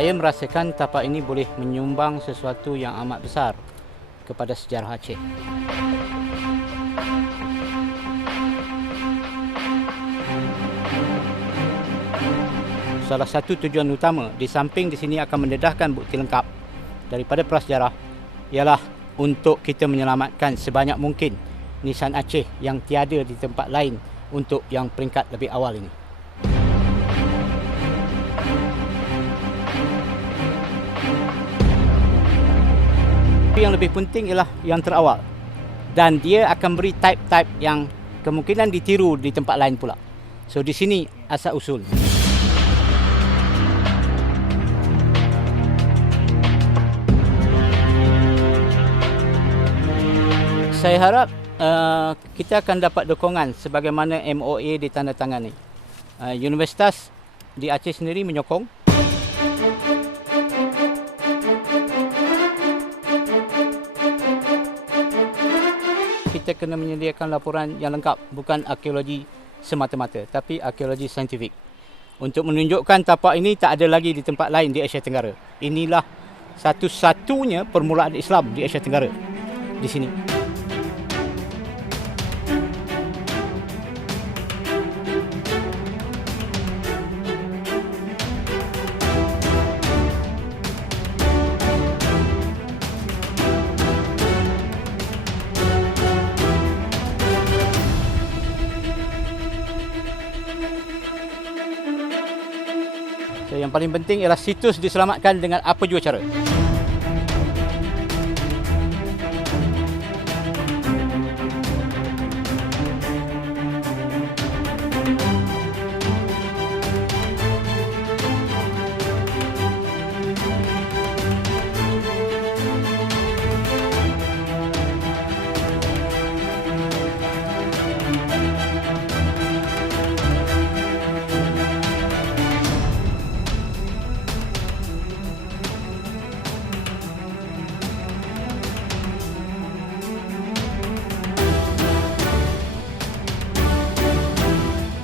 Saya merasakan tapak ini boleh menyumbang sesuatu yang amat besar kepada sejarah Aceh. Salah satu tujuan utama di samping di sini akan mendedahkan bukti lengkap daripada prasejarah ialah untuk kita menyelamatkan sebanyak mungkin nisan Aceh yang tiada di tempat lain untuk yang peringkat lebih awal ini. Yang lebih penting ialah yang terawal, dan dia akan beri type-type yang kemungkinan ditiru di tempat lain pula. So di sini asal usul. Saya harap kita akan dapat dukungan sebagaimana MOA ditandatangani. Universitas di Aceh sendiri menyokong. Kita kena menyediakan laporan yang lengkap, bukan arkeologi semata-mata, tapi arkeologi saintifik. Untuk menunjukkan tapak ini tak ada lagi di tempat lain di Asia Tenggara. Inilah satu-satunya permulaan Islam di Asia Tenggara, di sini. So, yang paling penting ialah situs diselamatkan dengan apa jua cara.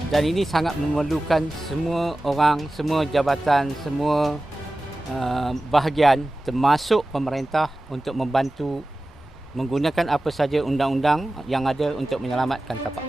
Dan ini sangat memerlukan semua orang, semua jabatan, semua bahagian termasuk pemerintah untuk membantu menggunakan apa saja undang-undang yang ada untuk menyelamatkan tapak.